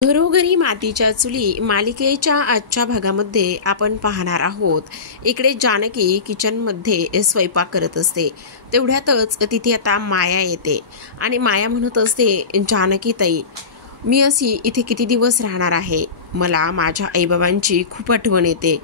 घरोघरी मातीच्या चुली मालिकेच्या आजच्या भागामध्ये आपण पाहणार आहोत. इकडे जानकी किचनमध्ये स्वयंपाक करत असते. तेवढ्यातच तिथे आता माया येते आणि माया म्हणत असते, जानकी ताई, मी अशी इथे किती दिवस राहणार आहे. मला माझ्या आईबाबांची खूप आठवण येते.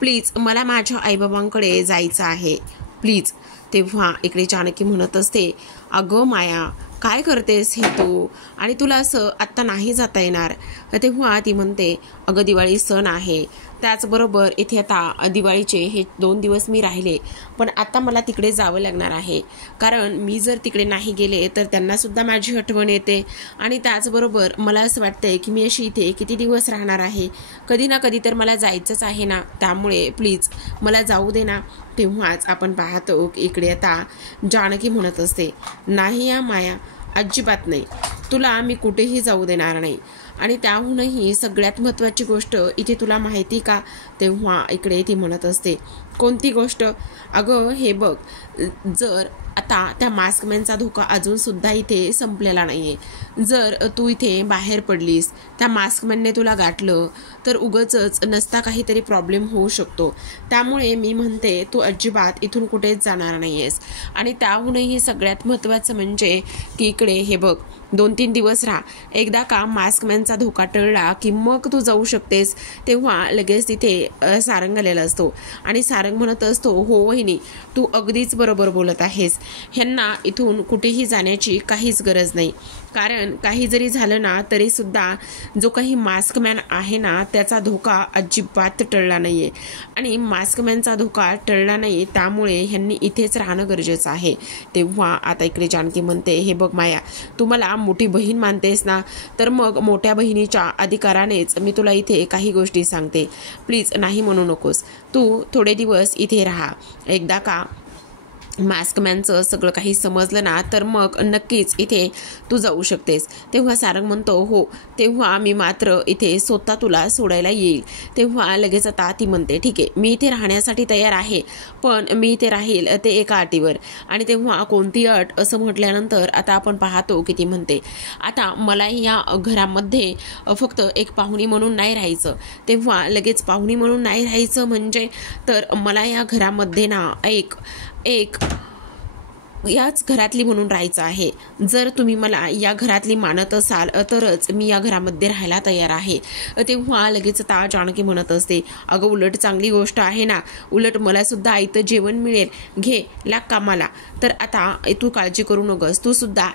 प्लीज मला माझ्या आईबाबांकडे जायचं आहे, प्लीज. तेव्हा इकडे जानकी म्हणत असते, अगं माया, काय करतेस हे तू, आणि तुला असं आत्ता नाही जाता येणार. तेव्हा ती म्हणते, अगं दिवाळी सण आहे, त्याचबरोबर इथे आता दिवाळीचे हे 2 दिवस मी राहिले, पण आता मला तिकडे जावं लागणार आहे. कारण मी जर तिकडे नाही गेले तर त्यांनासुद्धा माझी आठवण येते, आणि त्याचबरोबर मला असं वाटतंय की मी अशी इथे किती दिवस राहणार आहे, कधी ना कधी तर मला जायचंच आहे ना, त्यामुळे प्लीज मला जाऊ दे ना. तेव्हाच आपण पाहतो की इकडे आता जानकी म्हणत असते, नाही या माया, अजिबात नाही, तुला मी कुठेही जाऊ देणार नाही. आणि त्याहूनही सगळ्यात महत्त्वाची गोष्ट इथे तुला माहिती का. तेव्हा इकडे ती म्हणत असते, कोणती गोष्ट. अगं हे बघ, जर आता त्या मास्कमॅनचा धोका अजूनसुद्धा इथे संपलेला नाही आहे. जर तू इथे बाहेर पडलीस, त्या मास्कमॅनने तुला गाठलं, तर उगाचच नसता काहीतरी प्रॉब्लेम होऊ शकतो. त्यामुळे मी म्हणते तू अजिबात इथून कुठेच जाणार नाही आहेस. आणि त्याहूनही सगळ्यात महत्त्वाचं म्हणजे की इकडे हे बघ, 2-3 दिवस राहा. एकदा का मास्कमॅनचा धोका टळला की मग तू जाऊ शकतेस. तेव्हा लगेच तिथे सारंग आलेला असतो आणि सारंग म्हणत असतो, हो वहिनी, तू अगदीच बरोबर बोलत आहेस. ह्यांना इथून कुठेही जाण्याची काहीच गरज नाही. कारण काही जरी झालं ना तरी सुद्धा जो काही मास्कमॅन आहे ना, त्याचा धोका अजिबात टळला नाही आहे. आणि मास्कमॅनचा धोका टळला नाही, त्यामुळे ह्यांनी इथेच राहणं गरजेचं आहे. तेव्हा आता इकडे जानकी म्हणते, हे बघ माया, तू मला मोठी बहीण मानतेस ना, तर मग मोठ्या बहिणीच्या अधिकारानेच मी तुला इथे काही गोष्टी सांगते. प्लीज नाही म्हणू नकोस. तू थोडे दिवस इथे राहा. एकदा का मास्कमॅनचं सगळं काही समजलं ना, तर मग नक्कीच इथे तू जाऊ शकतेस. तेव्हा सारंग म्हणतो, हो, तेव्हा मी मात्र इथे स्वतः तुला सोडायला येईल. तेव्हा लगेच आता ती म्हणते, ठीक आहे, मी इथे राहण्यासाठी तयार आहे, पण मी इथे राहील ते एका अटीवर. आणि तेव्हा कोणती अट असं म्हटल्यानंतर आता आपण पाहतो की ती म्हणते, आता मला या घरामध्ये फक्त एक पाहुणी म्हणून नाही राहायचं. तेव्हा लगेच पाहुणी म्हणून नाही राहायचं म्हणजे, तर मला या घरामध्ये ना एक याच घरातली म्हणून राहायचं आहे. जर तुम्ही मला या घरातली मानत असाल तरच मी या घरामध्ये राहायला तयार आहे. तेव्हा लगेच आता जानकी म्हणत असते, अगं उलट चांगली गोष्ट आहे ना, उलट मला सुद्धा इथं जेवण मिळेल, घे लाग कामाला. तर आता तू काळजी करू नकोस, तू सुद्धा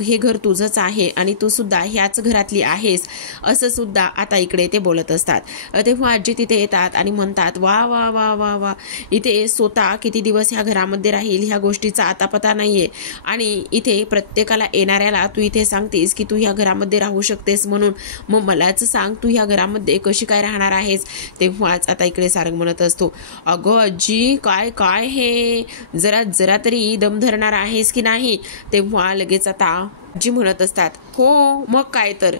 हे घर तुझंच आहे आणि तू सुद्धा ह्याच घरातली आहेस, असं सुद्धा आता इकडे ते बोलत असतात. तेव्हा आजी तिथे येतात आणि म्हणतात, वा वा वा वा वा, इथे स्वतः किती दिवस ह्या घरामध्ये राहील ह्या गोष्टीचा आता पता नाहीये, आणि इथे प्रत्येकाला येणाऱ्याला तू इथे सांगतेस की तू ह्या घरामध्ये राहू शकतेस म्हणून. मग मलाच सांग, तू ह्या घरामध्ये कशी काय राहणार आहेस. तेव्हाच आता इकडे सारंग म्हणत असतो, अगं आजी, काय काय हे, जरा तरी दम धरणार आहेस की नाही. तेव्हा लगेच आता आजी म्हणत असतात, हो मग काय तर,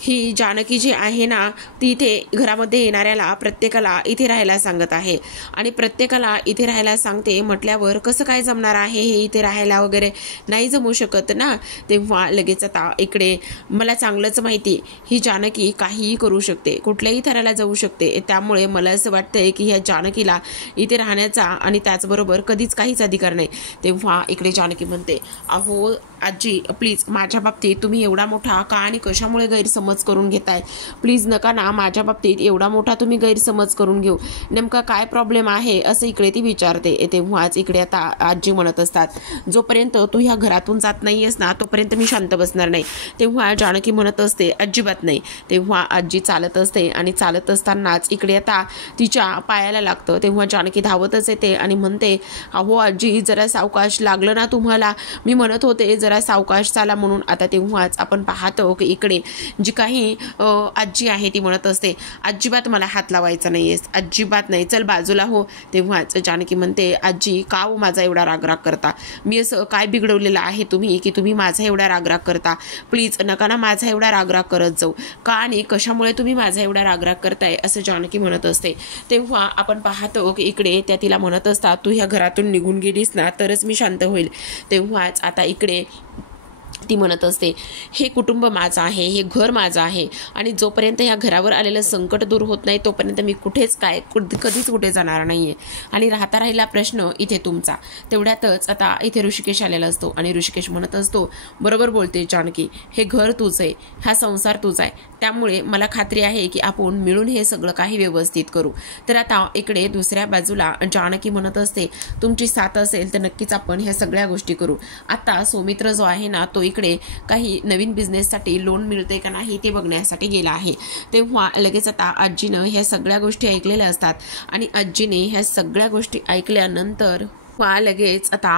ही जानकी जी आहे ना, ती इथे घरामध्ये येणाऱ्याला प्रत्येकाला इथे राहायला सांगत आहे, आणि प्रत्येकाला इथे राहायला सांगते म्हटल्यावर कसं काय जमणार आहे हे इथे राहायला वगैरे, नाही जमू शकत ना. तेव्हा लगेच आता इकडे मला चांगलंच माहिती, ही जानकी काहीही करू शकते, कुठल्याही थराला जाऊ शकते. त्यामुळे मला असं वाटतंय की ह्या जानकीला इथे राहण्याचा आणि त्याचबरोबर कधीच काहीच अधिकार नाही. तेव्हा इकडे जानकी म्हणते, अहो आजी, प्लीज माझ्या बाबतीत तुम्ही एवढा मोठा का आणि कशामुळे गैरसमज करून घेताय. प्लीज नका ना माझ्या बाबतीत एवढा मोठा तुम्ही गैरसमज करून घेऊ. नेमका काय प्रॉब्लेम आहे असं इकडे ती विचारते. तेव्हाच इकडे आता आजी म्हणत असतात, जोपर्यंत तू ह्या घरातून जात नाहीयेस ना, तोपर्यंत मी शांत बसणार नाही. तेव्हा जानकी म्हणत असते, अजिबात नाही. तेव्हा आजी चालत असते आणि चालत असतानाच इकडे आता तिच्या पायाला लागतं. तेव्हा जानकी धावतच येते आणि म्हणते, अहो आजी, जरा सावकाश, लागलं ना तुम्हाला, मी म्हणत होते जरा सावकाश चाला म्हणून. आता तेव्हाच आपण पाहतो की इकडे जी काही आजी आहे ती म्हणत असते, अजिबात मला हात लावायचा नाहीयेस, अजिबात नाही, चल बाजूला हो. तेव्हाच जानकी म्हणते, आजी का हो माझा एवढा रागराग करता, मी असं काय बिघडवलेलं आहे तुम्ही की तुम्ही माझा एवढा रागराग करता. प्लीज नका ना माझा एवढा रागराग करत जाऊ. का आणि कशामुळे तुम्ही माझा एवढा रागराग करताय असं जानकी म्हणत असते. तेव्हा आपण पाहतो की इकडे त्या तिला म्हणत असतात, तू ह्या घरातून निघून गेलीस ना तरच मी शांत होईल. तेव्हाच आता इकडे ती म्हणत असते, हे कुटुंब माझं आहे, हे घर माझं आहे आणि जोपर्यंत ह्या घरावर आलेलं संकट दूर होत नाही तोपर्यंत मी कधीच कुठे जाणार नाही आहे. आणि राहिला प्रश्न इथे तुमचा. तेवढ्यातच आता इथे ऋषिकेश आलेला असतो आणि ऋषिकेश म्हणत असतो, बरोबर बोलते जानकी, हे घर तुझं आहे, हा संसार तुझा आहे, त्यामुळे मला खात्री आहे की आपण मिळून हे सगळं काही व्यवस्थित करू. तर आता इकडे दुसऱ्या बाजूला जानकी म्हणत असते, तुमची साथ असेल तर नक्कीच आपण ह्या सगळ्या गोष्टी करू. आता सौमित्र जो आहे ना तो इकडे काही नवीन बिझनेससाठी लोन मिळते का नाही ते बघण्यासाठी गेला आहे. तेव्हा लगेच आता आजीनं ह्या सगळ्या गोष्टी ऐकलेल्या असतात आणि आजीने ह्या सगळ्या गोष्टी ऐकल्यानंतर लगेच आता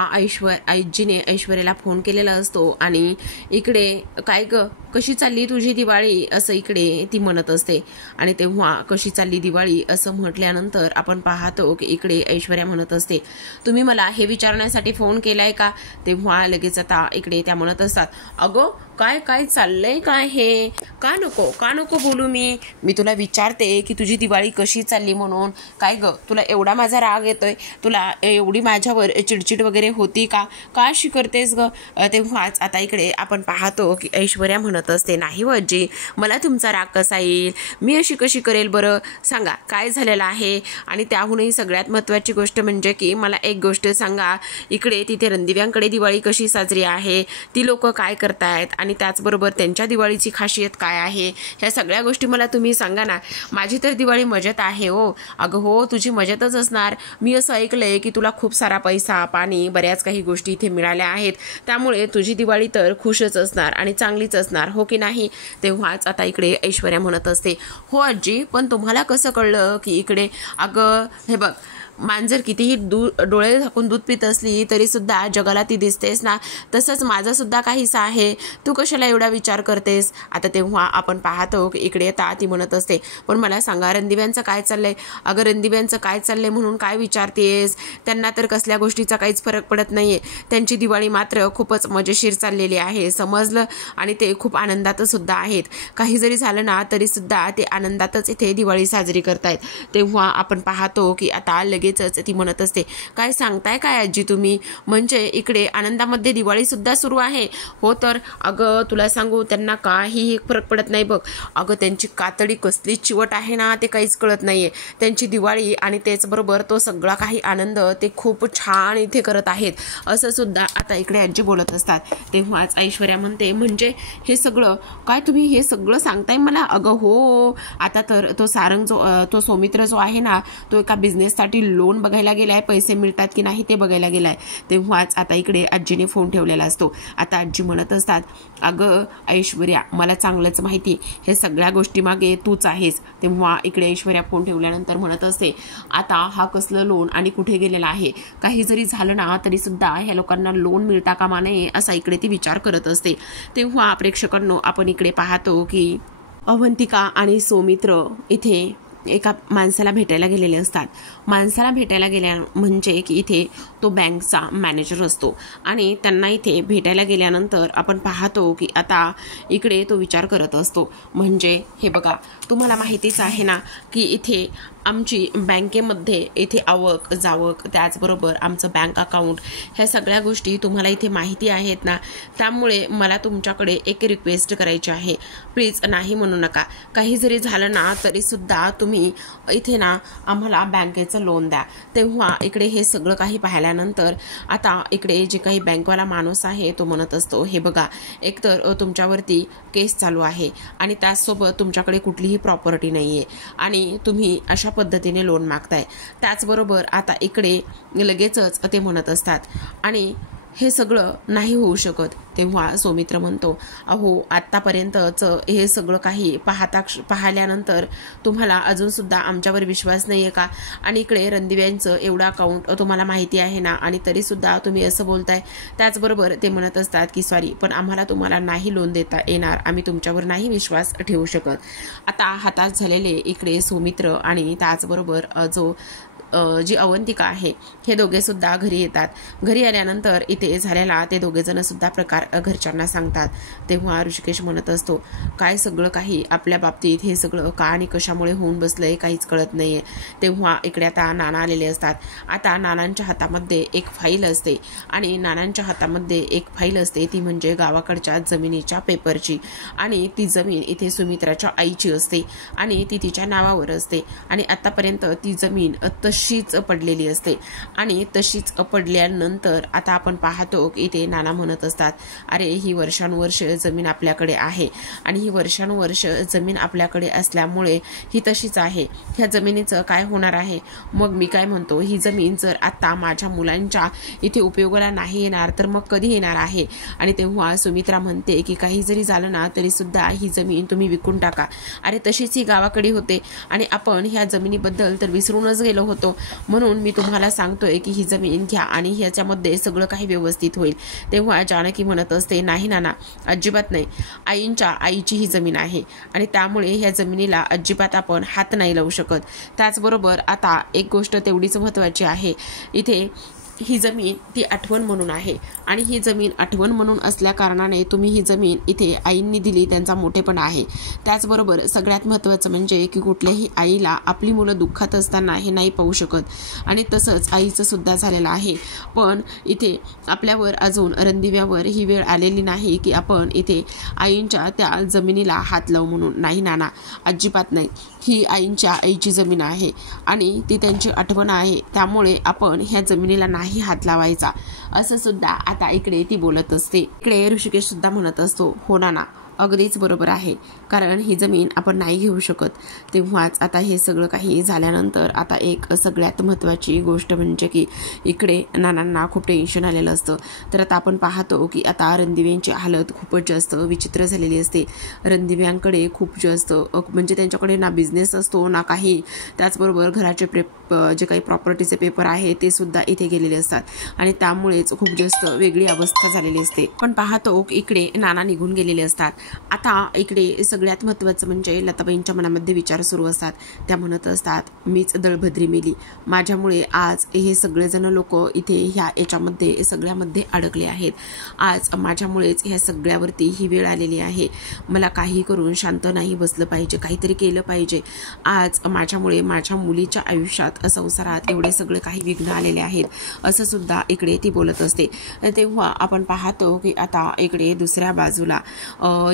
आजीने ऐश्वर्याला फोन केलेला असतो आणि इकडे काय ग, कशी चालली तुझी दिवाळी असं इकडे ती म्हणत असते. आणि तेव्हा कशी चालली दिवाळी असं म्हटल्यानंतर आपण पाहतो की इकडे ऐश्वर्या म्हणत असते, तुम्ही मला हे विचारण्यासाठी फोन केलाय का? तेव्हा लगेच आता इकडे त्या म्हणत असतात, अगो काय काय चाललंय काय हे, का नको बोलू मी तुला विचारते की तुझी दिवाळी कशी चालली म्हणून. काय ग, तुला एवढा माझा राग येतोय, तुला एवढी माझ्यावर चिडचिड वगैरे होती का अशी करतेस ग? तेव्हाच आता इकडे आपण पाहतो की ऐश्वर्या म्हणत असते, नाही व आजी, मला तुमचा राग कसा येईल, मी अशी कशी करेल बरं, सांगा काय झालेलं आहे. आणि त्याहूनही सगळ्यात महत्त्वाची गोष्ट म्हणजे की मला एक गोष्ट सांगा, इकडे तिथे रणदिव्यांकडे दिवाळी कशी साजरी आहे, ती लोक काय करतायत आणि त्याचबरोबर त्यांच्या दिवाळीची खासियत काय आहे, ह्या सगळ्या गोष्टी मला तुम्ही सांगा ना. माझी तर दिवाळी मजेत आहे हो. अगं हो, तुझी मजेतच असणार. मी असं ऐकलंय की तुला खूप सारा पैसा पाणी बऱ्याच काही गोष्टी इथे मिळाल्या आहेत, त्यामुळे तुझी दिवाळी तर खुशच असणार आणि चांगलीच असणार, हो की नाही? तेव्हाच आता इकडे ऐश्वर्या म्हणत असते, हो आजी, पण तुम्हाला कसं कळलं की इकडे, अगं हे बघ, मांजर कितीही डोळे झाकून दूध पित असली तरी सुद्धा जगाला ती दिसतेस ना, तसंच माझा सुद्धा काहीसा आहे, तू कशाला एवढा विचार करतेस. आता तेव्हा आपण पाहतो की इकडे आता ती म्हणत असते, पण मला सांगा रणदिव्यांचं काय चाललंय. अगं रणदिव्यांचं काय चाललंय म्हणून काय विचारतेस, त्यांना तर कसल्या गोष्टीचा काहीच फरक पडत नाहीये, त्यांची दिवाळी मात्र खूपच मजेशीर चाललेली आहे, समजलं. आणि ते खूप आनंदात सुद्धा आहेत, काही जरी झालं ना तरी सुद्धा ते आनंदातच इथे दिवाळी साजरी करतायत. तेव्हा आपण पाहतो की आता लगेच ती म्हणत असते, काय सांगताय काय आजी तुम्ही, म्हणजे इकडे आनंदामध्ये दिवाळी सुद्धा सुरू आहे. हो तर अगं तुला सांगू, त्यांना काहीही फरक पडत नाही बघ. अगं त्यांची कातडी कसली चिवट आहे ना, ते काहीच कळत नाहीये. त्यांची दिवाळी आणि त्याचबरोबर तो सगळा काही आनंद ते खूप छान इथे करत आहेत, असं सुद्धा आता इकडे आजी बोलत असतात. तेव्हाच ऐश्वर्या म्हणते, म्हणजे हे सगळं काय तुम्ही हे सगळं सांगताय मला? अगं हो, आता तर तो सारंग तो सौमित्र जो आहे ना, तो एका बिझनेससाठी लोन बघायला गेलाय, पैसे मिळतात की नाही ते बघायला गेलाय. तेव्हाच आता इकडे आजीने फोन ठेवलेला असतो. आता आजी म्हणत असतात, अगं ऐश्वर्या, मला चांगलंच माहिती, हे सगळ्या गोष्टी मागे तूच आहेस. तेव्हा इकडे ऐश्वर्या फोन ठेवल्यानंतर म्हणत असते, आता हा कसलं लोन आणि कुठे गेलेला आहे, काही जरी झालं ना तरी सुद्धा ह्या लोकांना लोन मिळता कामा नये असा इकडे ती विचार करत असते. तेव्हा प्रेक्षकांनो आपण इकडे पाहतो की अवंतिका आणि सौमित्र इथे एका माणसाला भेटायला गेलेले असतात. माणसाला भेटायला गेल्या म्हणजे की इथे तो बँकचा मॅनेजर असतो आणि त्यांना इथे भेटायला गेल्यानंतर आपण पाहतो की आता इकडे तो विचार करत असतो, म्हणजे हे बघा, तुम्हाला माहितीच आहे ना की इथे आमची बँकेमध्ये इथे आवक जावक त्याचबरोबर आमचं बँक अकाउंट ह्या सगळ्या गोष्टी तुम्हाला इथे माहिती आहेत ना, त्यामुळे मला तुमच्याकडे एक रिक्वेस्ट करायची आहे, प्लीज नाही म्हणू नका. काही जरी झालं ना तरी सुद्धा तुम्ही इथे ना आम्हाला बँकेचं लोन द्या. तेव्हा इकडे हे सगळं काही पाहिल्यानंतर आता इकडे जे काही बँकवाला माणूस आहे तो म्हणत असतो, हे बघा, एकतर तुमच्यावरती केस चालू आहे आणि त्याचसोबत तुमच्याकडे कुठलीही प्रॉपर्टी नाही आहे आणि तुम्ही अशा पद्धतीने लोन मागताय. त्याचबरोबर आता इकडे लगेचच ते म्हणत असतात, आणि हे सगळं नाही होऊ शकत. तेव्हा सौमित्र म्हणतो, अहो आत्तापर्यंतचं हे सगळं काही पाहिल्यानंतर तुम्हाला अजून सुद्धा आमच्यावर विश्वास नाही आहे का? आणि इकडे रणदिव्यांचं एवढं अकाउंट तुम्हाला माहिती आहे ना, आणि तरी सुद्धा तुम्ही असं बोलताय. त्याचबरोबर ते म्हणत असतात की सॉरी, पण आम्हाला तुम्हाला नाही लोन देता येणार, आम्ही तुमच्यावर नाही विश्वास ठेवू शकत. आता हातात झालेले इकडे सौमित्र आणि त्याचबरोबर जी अवंतिका आहे हे दोघे सुद्धा घरी येतात. घरी आल्यानंतर इथे झालेला ते दोघे जण सुद्धा प्रकार घरच्यांना सांगतात तेव्हा ऋषिकेश म्हणत असतो, काय सगळं काही आपल्या बाबतीत हे सगळं का आणि कशामुळे होऊन बसलंय काहीच कळत नाहीये. तेव्हा इकडे आता नाना आलेले असतात. आता नानांच्या हातामध्ये एक फाईल असते आणि नानांच्या हातामध्ये एक फाईल असते, ती म्हणजे गावाकडच्या जमिनीच्या पेपरची. आणि ती जमीन इथे सुमित्राच्या आईची असते आणि ती तिच्या नावावर असते आणि आतापर्यंत ती जमीन तशीच पडलेली असते. आणि तशीच पडल्यानंतर आता आपण पाहतो की इथे नाना म्हणत असतात, अरे ही वर्षानुवर्ष जमीन आपल्याकडे आहे आणि ही वर्षानुवर्ष जमीन आपल्याकडे असल्यामुळे ही तशीच आहे. ह्या जमिनीचं काय होणार आहे? मग मी काय म्हणतो, ही जमीन जर आता माझ्या मुलांच्या इथे उपयोगाला नाही येणार तर मग कधी येणार आहे? आणि तेव्हा सुमित्रा म्हणते की काही जरी झालं ना तरी सुद्धा ही जमीन तुम्ही विकून टाका. अरे तशीच ही गावाकडे होते आणि आपण ह्या जमिनीबद्दल तर विसरूनच गेलो होतो, म्हणून मी तुम्हाला सांगतोय की ही जमीन घ्या आणि ह्याच्यामध्ये सगळं काही व्यवस्थित होईल. तेव्हा जानकी म्हणत असते, नाही नाना, अजिबात नाही. आईची ही जमीन आहे आणि त्यामुळे ह्या जमिनीला अजिबात आपण हात नाही लावू शकत. त्याचबरोबर आता एक गोष्ट तेवढीच महत्त्वाची आहे, इथे ही जमीन ती आठवण म्हणून आहे आणि ही जमीन आठवण म्हणून असल्या कारणाने तुम्ही ही जमीन इथे आईंनी दिली, त्यांचा मोठेपण आहे. त्याचबरोबर सगळ्यात महत्त्वाचं म्हणजे की कुठल्याही आईला आपली मुलं दुःखात असताना हे नाही पाहू शकत आणि तसंच आईचं सुद्धा झालेलं आहे. पण इथे आपल्यावर अजून रणदिव्यावर ही वेळ आलेली नाही की आपण इथे आईंच्या त्या जमिनीला हात लावू म्हणून. नाही नाना, अजिबात नाही. ही आईची जमीन आहे आणि ती त्यांची आठवण आहे, त्यामुळे आपण ह्या जमिनीला नाही हात लावायचा, असं सुद्धा आता इकडे ती बोलत असते. इकडे ऋषिकेश सुद्धा म्हणत असतो, हो नाना, अगदीच बरोबर आहे, कारण ही जमीन आपण नाही घेऊ शकत. तेव्हाच आता हे सगळं काही झाल्यानंतर आता एक सगळ्यात महत्त्वाची गोष्ट म्हणजे की इकडे नानांना खूप टेन्शन आलेलं असतं. तर आता आपण पाहतो की आता रणदिव्यांची हालत खूपच जास्त विचित्र झालेली असते. रणदिव्यांकडे खूप जास्त म्हणजे त्यांच्याकडे ना बिझनेस असतो ना काही. त्याचबरोबर घराचे जे काही प्रॉपर्टीचे पेपर आहे ते सुद्धा इथे गेलेले असतात आणि त्यामुळेच खूप जास्त वेगळी अवस्था झालेली असते. पण पाहतो इकडे नाना निघून गेलेले असतात. आता इकडे सगळ्यात महत्त्वाचं म्हणजे लताबाईंच्या मनामध्ये विचार सुरू असतात. त्या म्हणत असतात, मीच दळभद्री मेली, माझ्यामुळे आज हे सगळेजण लोक इथे याच्यामध्ये सगळ्यामध्ये अडकले आहेत. आज माझ्यामुळेच ह्या सगळ्यावरती ही वेळ आलेली आहे. मला काही करून शांत नाही बसलं पाहिजे, काहीतरी केलं पाहिजे. आज माझ्यामुळे माझ्या मुलीच्या आयुष्यात संसारात एवढे सगळे काही विघ्न आलेले आहेत, असं सुद्धा इकडे ती बोलत असते. तेव्हा आपण पाहतो की आता इकडे दुसऱ्या बाजूला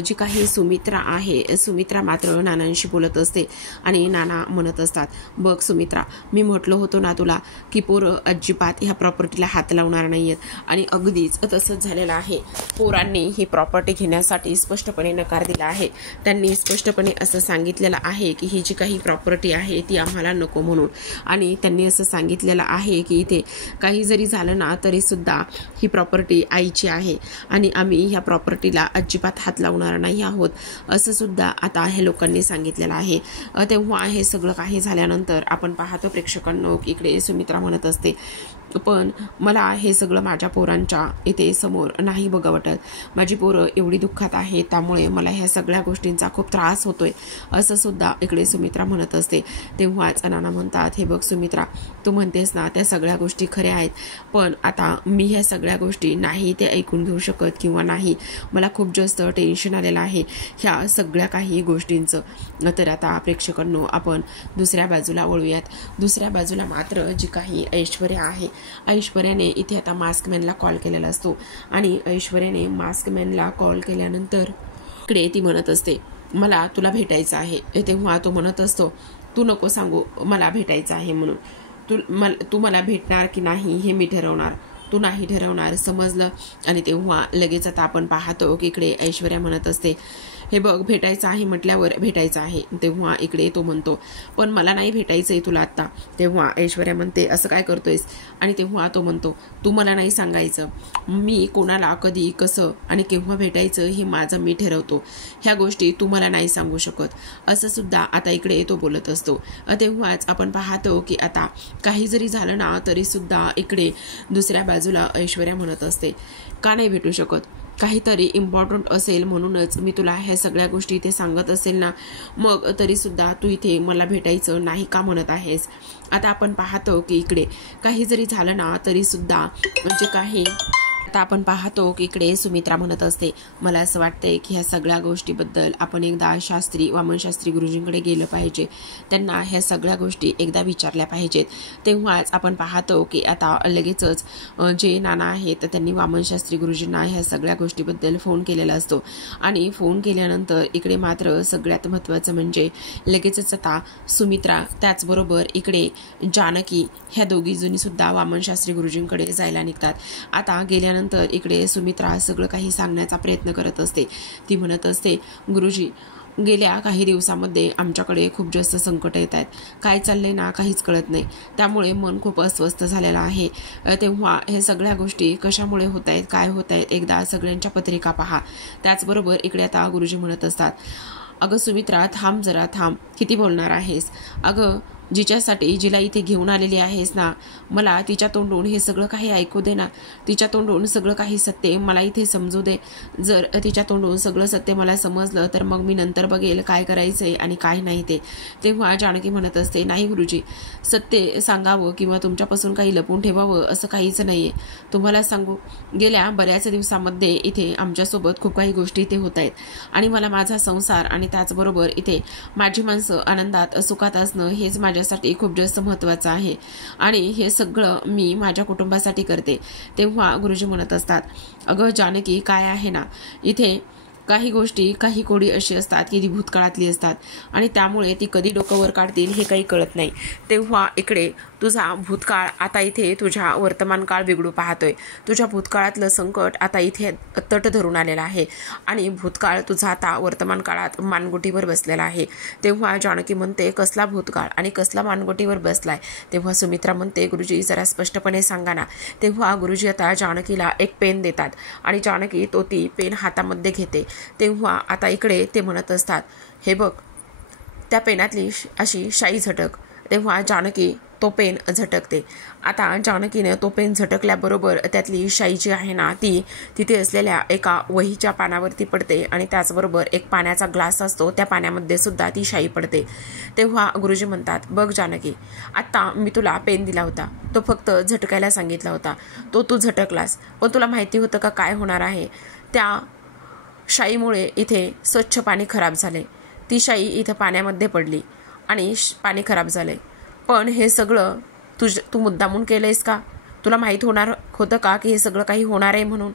जी काही सुमित्रा आहे, सुमित्रा मात्र नानांशी बोलत असते आणि नाना म्हणत असतात, बघ सुमित्रा, मी म्हटलं होतं ना तुला की पोरं अजिबात ह्या प्रॉपर्टीला हात लावणार नाहीयेत आणि अगदीच तसंच झालेलं आहे. पोरांनी ही प्रॉपर्टी घेण्यासाठी स्पष्टपणे नकार दिला आहे. त्यांनी स्पष्टपणे असं सांगितलेलं आहे की ही जी काही प्रॉपर्टी आहे ती आम्हाला नको म्हणून. आणि त्यांनी असं सांगितलेलं आहे की इथे काही जरी झालं ना तरी सुद्धा ही प्रॉपर्टी आईची आहे आणि आम्ही ह्या प्रॉपर्टीला अजिबात हात लावणार नाही आहोत, असं सुद्धा आता हे लोकांनी सांगितलेलं आहे. तेव्हा हे सगळं काही झाल्यानंतर आपण पाहतो प्रेक्षकांनो, इकडे सुमित्रा म्हणत असते, पण मला हे सगळं माझ्या पोरांच्या इथे समोर नाही बघा वाटत. माझी पोरं एवढी दुःखात आहे, त्यामुळे मला ह्या सगळ्या गोष्टींचा खूप त्रास होतोय, असं सुद्धा इकडे सुमित्रा म्हणत असते. तेव्हाच नाना म्हणतात, हे बघ सुमित्रा, तू म्हणतेस ना त्या सगळ्या गोष्टी खऱ्या आहेत, पण आता मी ह्या सगळ्या गोष्टी नाही ते ऐकून घेऊ शकत किंवा नाही, मला खूप जास्त टेन्शन आलेलं आहे ह्या सगळ्या काही गोष्टींचं. तर आता प्रेक्षकांनो आपण दुसऱ्या बाजूला वळूयात. दुसऱ्या बाजूला मात्र जी काही ऐश्वर्या आहे, ऐश्वर्याने इथे आता मास्कमॅनला कॉल केलेला असतो आणि ऐश्वर्याने मास्कमॅनला कॉल केल्यानंतर इकडे ती म्हणत असते, मला तुला भेटायचं आहे. तेव्हा तो म्हणत असतो, तू नको सांगू मला भेटायचं आहे म्हणून, तू मला भेटणार की नाही हे मी ठरवणार, तू नाही ठरवणार, समजलं. आणि तेव्हा लगेच आता आपण पाहतो की इकडे ऐश्वर्या म्हणत असते, हे बघ भेटायचं आहे म्हटल्यावर भेटायचं आहे. तेव्हा इकडे तो म्हणतो, पण मला नाही भेटायचंय तुला आत्ता. तेव्हा ऐश्वर्या म्हणते, असं काय करतोयस? आणि तेव्हा तो म्हणतो, तू मला नाही सांगायचं, मी कोणाला कधी कसं आणि केव्हा भेटायचं हे माझं मी ठरवतो, ह्या गोष्टी तू मला नाही सांगू शकत, असं सुद्धा आता इकडे तो बोलत असतो. तेव्हाच आपण पाहतो की आता काही जरी झालं ना तरी सुद्धा इकडे दुसऱ्या बाजूला ऐश्वर्या म्हणत असते, का नाही भेटू शकत? काहीतरी इम्पॉर्टंट असेल म्हणूनच मी तुला ह्या सगळ्या गोष्टी इथे सांगत असेल ना, मग तरी सुद्धा तू इथे मला भेटायचं नाही का म्हणत आहेस? आता आपण पाहतो की इकडे काही जरी झालं ना तरी सुद्धा म्हणजे काही आता आपण पाहतो की इकडे सुमित्रा म्हणत असते, मला असं वाटतंय की ह्या सगळ्या गोष्टीबद्दल आपण एकदा वामन शास्त्री गुरुजींकडे गेलं पाहिजे, त्यांना ह्या सगळ्या गोष्टी एकदा विचारल्या पाहिजेत. तेव्हाच आपण पाहतो की आता लगेचच जे नाना आहेत त्यांनी वामन शास्त्री गुरुजींना ह्या सगळ्या गोष्टीबद्दल फोन केलेला असतो. आणि फोन केल्यानंतर इकडे मात्र सगळ्यात महत्त्वाचं म्हणजे लगेचच आता सुमित्रा त्याचबरोबर इकडे जानकी ह्या दोघी जणी सुद्धा वामन शास्त्री गुरुजींकडे जायला निघतात. आता गेल्यानंतर इकडे सुमित्रा सगळं काही सांगण्याचा प्रयत्न करत असते. ती म्हणत असते, गुरुजी गेल्या काही दिवसामध्ये आमच्याकडे खूप जास्त संकट येत आहेत, काय चाललंय ना काहीच कळत नाही, त्यामुळे मन खूप अस्वस्थ झालेलं आहे. तेव्हा हे सगळ्या गोष्टी कशामुळे होत आहेत, काय होत आहेत, एकदा सगळ्यांच्या पत्रिका पहा. त्याचबरोबर इकडे आता गुरुजी म्हणत असतात, अगं सुमित्रा थांब जरा थांब, किती बोलणार आहेस, अगं जिला इथे घेऊन आलेली आहेस ना, मला तिच्या तोंडून हे सगळं काही ऐकू दे ना, तिच्या तोंडून सगळं काही सत्य मला इथे समजू दे. जर तिच्या तोंडून सगळं सत्य मला समजलं तर मग मी नंतर बघेल काय करायचंय आणि काय नाही ते. तेव्हा जानकी म्हणत असते, नाही गुरुजी, सत्य सांगावं किंवा तुमच्यापासून काही लपून ठेवावं असं काहीच नाहीये. तुम्हाला सांगू, गेल्या बऱ्याच दिवसामध्ये इथे आमच्यासोबत खूप काही गोष्टी इथे होत आहेत आणि मला माझा संसार आणि त्याचबरोबर इथे माझी माणसं आनंदात सुखात असणं हेच माझ्यासाठी खूप जास्त महत्त्वाचं आहे आणि हे सगळं मी माझ्या कुटुंबासाठी करते. तेव्हा गुरुजी म्हणत असतात, अगं जानकी काय आहे ना, इथे काही गोष्टी काही कोडी अशी असतात की ती भूतकाळातली असतात आणि त्यामुळे ती कधी डोकं वर काढतील हे काही कळत नाही. तेव्हा इकडे तुझा भूतकाळ आता इथे तुझ्या वर्तमान काळ बिघडू पाहतोय. तुझ्या भूतकाळातलं संकट आता इथे तट धरून आलेलं आहे आणि भूतकाळ तुझा आता वर्तमान काळात मानगुटीवर बसलेला आहे. तेव्हा जानकी म्हणते, कसला भूतकाळ आणि कसला मानगुटीवर बसलाय? तेव्हा सुमित्रा म्हणते, गुरुजी जरा स्पष्टपणे सांगा ना. तेव्हा गुरुजी आता जानकीला एक पेन देतात आणि जानकी ती पेन हातामध्ये घेते. तेव्हा आता इकडे ते म्हणत असतात, हे बघ त्या पेनातली अशी शाई झटक. तेव्हा जानकी तो पेन झटकते. आता जानकीने तो पेन झटकल्याबरोबर त्यातली शाई जी आहे ना ती तिथे असलेल्या एका वहीच्या पानावरती पडते आणि त्याचबरोबर एक पाण्याचा ग्लास असतो, त्या पाण्यामध्ये सुद्धा ती शाई पडते. तेव्हा गुरुजी म्हणतात, बघ जानकी, आत्ता मी तुला पेन दिला होता, तो फक्त झटकायला सांगितला होता, तो तू झटकलास, पण तुला माहिती होतं का काय होणार आहे? त्या शाईमुळे इथे स्वच्छ पाणी खराब झाले, ती शाई इथं पाण्यामध्ये पडली आणि पाणी खराब झाले. पण हे सगळं तू मुद्दामून केलंयस का? तुला माहीत होणार होतं का की हे सगळं काही होणार आहे म्हणून?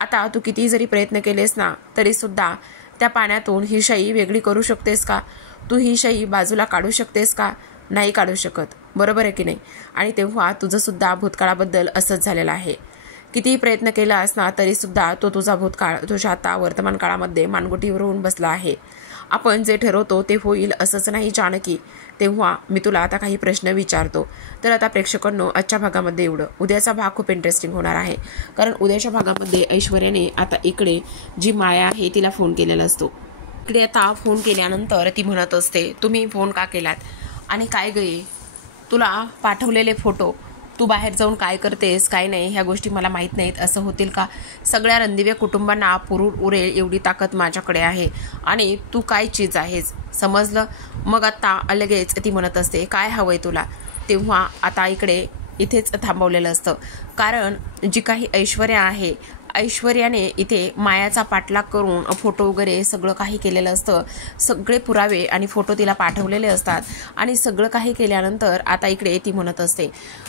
आता तू किती जरी प्रयत्न केलेस ना तरी सुद्धा त्या पाण्यातून ही शाई वेगळी करू शकतेस का? तू ही शाई बाजूला काढू शकतेस का? नाही काढू शकत, बरोबर आहे की नाही? आणि तेव्हा तुझं सुद्धा भूतकाळाबद्दल असंच झालेलं आहे. कितीही प्रयत्न केला असना तरी सुद्धा तो तुझा भूतकाळ तुझ्या आता वर्तमान काळामध्ये मानगुटीवर होऊन बसला आहे. आपण जे ठरवतो ते होईल असंच नाही जानकी. तेव्हा मी तुला आता काही प्रश्न विचारतो. तर आता प्रेक्षकांनो, आजच्या भागामध्ये एवढं. उद्याचा भाग खूप इंटरेस्टिंग होणार आहे, कारण उद्याच्या भागामध्ये ऐश्वर्याने आता इकडे जी माया आहे तिला फोन केलेला असतो. इकडे आता फोन केल्यानंतर ती म्हणत असते, तुम्ही फोन का केलात आणि काय गये, तुला पाठवलेले फोटो तू बाहेर जाऊन काय करतेस काय नाही ह्या गोष्टी मला माहीत नाहीत असं होतील का? सगळ्या रणदिव्य कुटुंबांना पुरून उरेल एवढी ताकद माझ्याकडे आहे आणि तू काय चीज आहेस, समजलं? मग आता लगेच ती म्हणत असते, काय हवंय तुला? तेव्हा आता इथेच थांबवलेलं असतं, कारण जी काही ऐश्वर्या आहे, ऐश्वर्याने इथे मायाचा पाठलाग करून फोटो वगैरे सगळं काही केलेलं असतं. सगळे पुरावे आणि फोटो तिला पाठवलेले असतात आणि सगळं काही केल्यानंतर आता इकडे ती म्हणत असते,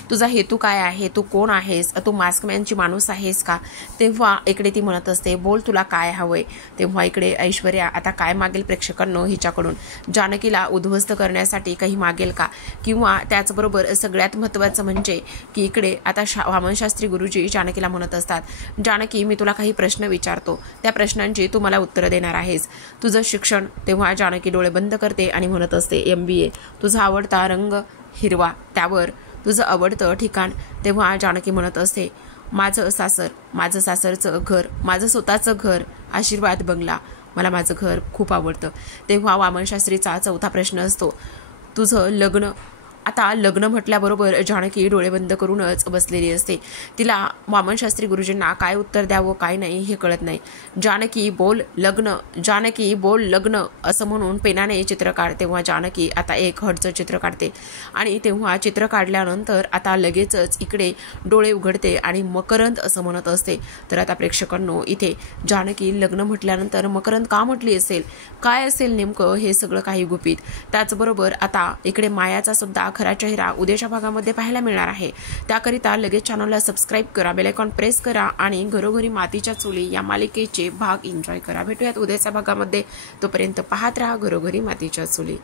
तुझा हेतू काय आहे, तू कोण आहेस, तू मास्कमॅनची माणूस आहेस का? तेव्हा इकडे ती म्हणत असते, बोल तुला काय हवंय? तेव्हा इकडे ऐश्वर्या आता काय मागेल प्रेक्षकांनो हिच्याकडून? जानकीला उद्ध्वस्त करण्यासाठी काही मागेल का? किंवा त्याचबरोबर सगळ्यात महत्त्वाचं म्हणजे की इकडे आता वामन शास्त्री गुरुजी जानकीला म्हणत असतात, जानकी मी तुला काही प्रश्न विचारतो, त्या प्रश्नांची तू मला उत्तरं देणार आहेस. तुझं शिक्षण? तेव्हा जानकी डोळे बंद करते आणि म्हणत असते, MBA. तुझा आवडता रंग? हिरवा. त्यावर तुझं आवडतं ठिकाण? तेव्हा जानकी म्हणत असते, माझं सासर, माझं सासरचं घर, माझं स्वतःचं घर, आशीर्वाद बंगला, मला माझं घर खूप आवडतं. तेव्हा वामन शास्त्रीचा चौथा प्रश्न असतो, तुझं लग्न आता लग्न म्हटल्याबरोबर जानकी डोळे बंद करूनच बसलेली असते. तिला वामन शास्त्री गुरुजींना काय उत्तर द्यावं काय नाही हे कळत नाही. जानकी बोल लग्न, जानकी बोल लग्न असं म्हणून पेनाने चित्र काढ. तेव्हा जानकी आता एक हटचं चित्र काढते आणि तेव्हा चित्र काढल्यानंतर आता लगेचच इकडे डोळे उघडते आणि मकरंद असं म्हणत असते. तर आता प्रेक्षकांनो, इथे जानकी लग्न म्हटल्यानंतर मकरंद का म्हटली असेल, काय असेल नेमकं हे सगळं काही गुपित. त्याचबरोबर आता इकडे मायाचा सुद्धा खरा चेहरा उद्याच्या भागामध्ये पाहायला मिळणार आहे. त्याकरिता लगेच चॅनलला सबस्क्राईब करा, बेल आयकॉन प्रेस करा आणि घरोघरी मातीच्या चुली या मालिकेचे भाग एन्जॉय करा. भेटूयात उद्याच्या भागामध्ये. तोपर्यंत पाहत राहा घरोघरी मातीच्या चुली.